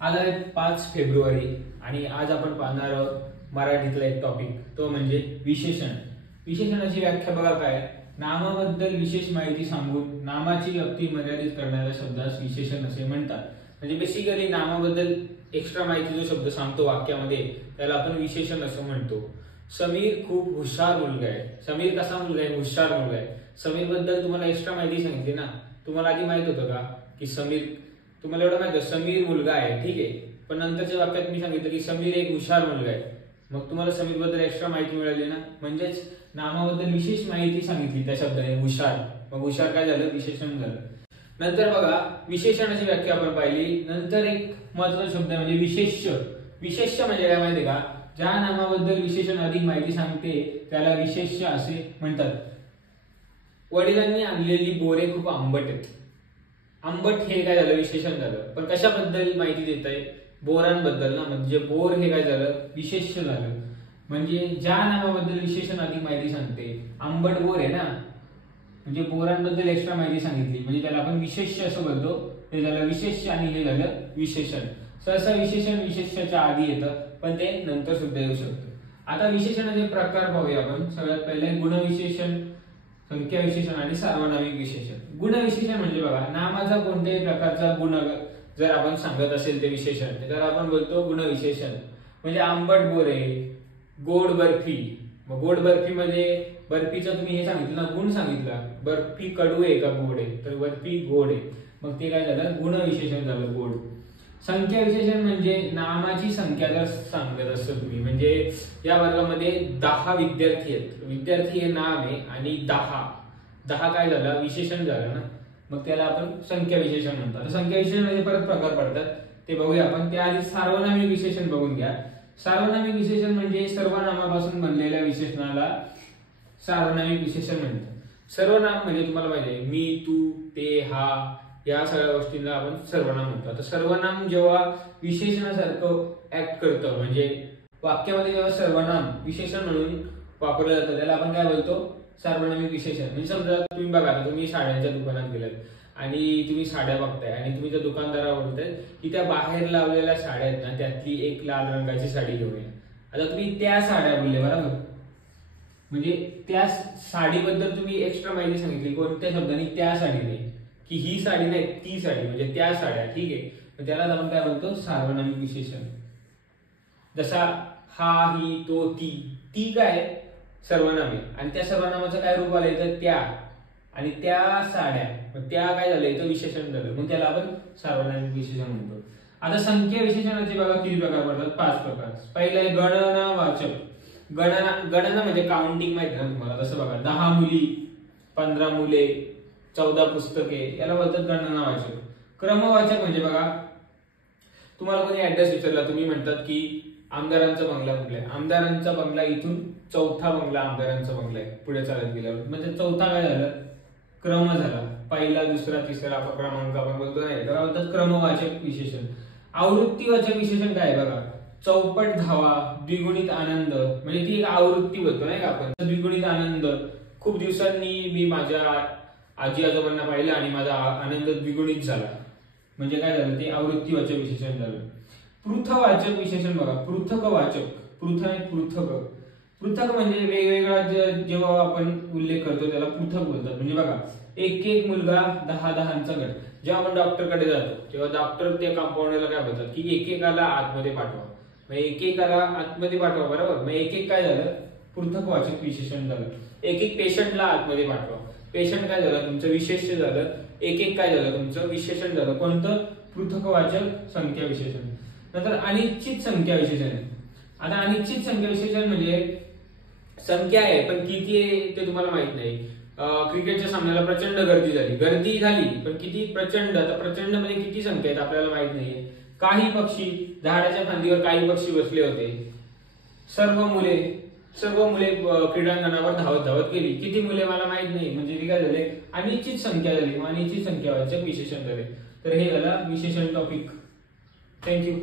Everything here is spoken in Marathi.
आज आहे 5 फेब्रुवारी आणि आज आपण पाहणार आहोत मराठीतला एक टॉपिक, तो म्हणजे विशेषण. विशेषणाची व्याख्या बघा काय. नामाबद्दल विशेष माहिती सांगून नामाची व्याप्ती मर्यादित करणाऱ्या शब्दास विशेषण असे म्हणतात. म्हणजे बेसिकली नामाबद्दल एक्स्ट्रा माहिती जो शब्द सांगतो वाक्यामध्ये त्याला आपण विशेषण असं म्हणतो. समीर खूप हुशार मुलगा आहे. समीर कसा मुलगा आहे? हुशार मुलगा आहे. समीर बद्दल तुम्हाला एक्स्ट्रा माहिती सांगितली ना. तुम्हाला आधी माहित होतं का की समीर, तुम्हाला एवढं माहित होतं समीर मुलगा आहे, ठीक आहे, पण नंतरच्या वाक्यात मी सांगितलं की समीर एक हुशार मुलगा आहे. मग तुम्हाला समीर बद्दल एक्स्ट्रा माहिती मिळाली ना. म्हणजेच नामाबद्दल विशेष माहिती सांगितली त्या शब्दाने हुशार. मग हुशार काय झालं? विशेषण झालं. नंतर बघा विशेषणाची व्याख्या आपण पाहिली. नंतर एक महत्त्वाचा शब्द आहे म्हणजे विशेष्य. विशेष्य म्हणजे काय माहिती का? ज्या नामाबद्दल विशेषण अधिक माहिती सांगते त्याला विशेष्य असे म्हणतात. वडिलांनी आणलेली बोरे खूप आंबट आहेत. आंबट हे काय झालं? विशेषण झालं. पण कशाबद्दल माहिती देत आहे? बोरांबद्दल ना. म्हणजे बोर हे काय झालं? विशेष्य झालं. म्हणजे ज्या नामाबद्दल विशेषण अधिक माहिती सांगते, आंबट बोर आहे ना, म्हणजे बोरांबद्दल एक्स्ट्रा माहिती सांगितली म्हणजे त्याला आपण विशेष्य असं बोलतो. हे झालं विशेष्य आणि हे झालं विशेषण. सहसा विशेषण विशेष्याच्या आधी येतं, पण ते नंतर सुद्धा येऊ शकतं. आता विशेषणाचे प्रकार पाहूया आपण. सगळ्यात पहिले गुणविशेषण, संख्या विशेषण आणि सार्वनामिक विशेषण. गुणविशेषण म्हणजे बघा नामाचा कोणत्याही प्रकारचा गुण जर आपण सांगत असेल ते विशेषण, त्याला आपण बोलतो गुणविशेषण. म्हणजे आंबट बोर आहे, गोड बर्फी. मग गोड बर्फी मध्ये बर्फीचा तुम्ही हे सांगितलं ना, गुण सांगितला. बर्फी कडू आहे का गोड आहे? तर बर्फी गोड आहे. मग ते काय झालं? गुणविशेषण झालं, गोड. संख्या विशेषण म्हणजे नामाची संख्या जर सांगत असतो तुम्ही, म्हणजे या वर्गामध्ये 10 विद्यार्थी आहेत. विद्यार्थी हे नाम आहे आणि 10 काय झालं? विशेषण झालं ना. मग त्याला आपण संख्या विशेषण म्हणतो. आता संख्या विशेषणाचे परत प्रकार पडतात, ते बघूया आपण. त्याआधी सार्वनामिक विशेषण बघून घ्या. सार्वनामिक विशेषण म्हणजे सर्व नामापासून बनलेल्या विशेषणाला सार्वनामिक विशेषण म्हणतात. सर्वनाम म्हणजे तुम्हाला माहिती आहे, मी, तू, ते, हा, या सगळ्या गोष्टींना आपण सर्वनाम म्हणतो. आता सर्वनाम जेव्हा विशेषणासारखं ऍक्ट करतं, म्हणजे वाक्यामध्ये जेव्हा सर्वनाम विशेषण म्हणून वापरलं जातं, त्याला आपण काय बोलतो? सार्वनामिक विशेषण. म्हणजे समजा तुम्ही बघा, तुम्ही साड्यांच्या दुकानात गेलात आणि तुम्ही साड्या बघताय आणि तुम्ही त्या दुकानदाराला बोलताय की त्या बाहेर लावलेल्या साड्या आहेत ना, त्यातली एक लाल रंगाची साडी घेऊन या. आता तुम्ही त्या साड्या बोलले, बरोबर. म्हणजे त्या साडीबद्दल तुम्ही एक्स्ट्रा माहिती सांगितली कोणत्या शब्दाने? त्या साडीने. की ही साडी नाही, ती साडी, म्हणजे त्या साड्या, ठीक आहे. मग त्याला आपण काय बोलतो? सार्वनामिक विशेषण. जसा हा, ही, तो, ती काय? सर्वनाम आहे. आणि त्या सर्वनामाचं काय रूप आलं इथं? त्या. आणि त्या साड्या, मग त्या काय झालं इथं? विशेषण झालं. मग त्याला आपण सार्वनामिक विशेषण म्हणतो. आता संख्या विशेषणाचे बघा किती प्रकार पडतात? 5 प्रकार. पहिलं आहे गणनावाचक. गणना म्हणजे काउंटिंग माहिती ना तुम्हाला. तसं बघा 10 मुली, 15 मुले, 14 पुस्तके, याला बोलतात गणनावाचक. क्रमवाचक म्हणजे बघा तुम्हाला कोणी ऍड्रेस विचारला, तुम्ही म्हणतात की आमदारांचा बंगला कुठला आहे? आमदारांचा बंगला इथून 4था बंगला आमदारांचा बंगला आहे. पुढे चालत गेल्यावर म्हणजे 4था काय झालं? क्रम झाला. पहिला, दुसरा, तिसरा क्रमांक आपण बोलतो नाही, त्याला बोलतात क्रमवाचक विशेषण. आवृत्तीवाचक विशेषण काय बघा? चौपट धावा, द्विगुणित आनंद, म्हणजे ती एक आवृत्ती बोलतो नाही का आपण. द्विगुणित आनंद, खूप दिवसांनी मी माझ्या आजी आजोबांना पाहिलं आणि माझा आनंद द्विगुणित झाला. म्हणजे काय झालं? ते आवृत्तीवाचक विशेषण झालं. पृथवाचक विशेषण बघा. पृथकवाचक, पृथक म्हणजे वेगवेगळा जेव्हा आपण उल्लेख करतो त्याला पृथक बोलतात. म्हणजे बघा एक मुलगा, 10 गट. जेव्हा आपण डॉक्टरकडे जातो तेव्हा डॉक्टर त्या कंपाऊंडरला काय बोलतात की एकेकाला आतमध्ये पाठवा. मग एकेकाला आतमध्ये पाठवा, बरोबर. मग एक काय झालं? पृथकवाचक विशेषण झालं. एक पेशंटला आतमध्ये पाठवा. पेशंट काय झालं? तुमचं विशेष्य झालं. एक काय झालं? तुमचं विशेषण झालं. कोणतं? पृथकवाचक संख्या विशेषण. नंतर अनिश्चित संख्या विशेषण. आता अनिश्चित संख्या विशेषण म्हणजे संख्या आहे पण किती आहे ते तुम्हाला माहित नाही. क्रिकेटच्या सामन्याला प्रचंड गर्दी झाली पण किती? प्रचंड. आता प्रचंड मध्ये किती संख्या आहेत आपल्याला माहित नाहीये. काही पक्षी, झाडाच्या फांदीवर काही पक्षी बसले होते. सर्व मुले क्रीडांगणावर धावत गेली. किती मुले मला माहित नाही. म्हणजे ते काय झाले? अनिश्चित संख्या झाली. अनिश्चित संख्यावाचक विशेषण झाले. तर हे झालं विशेषण टॉपिक. थँक्यू.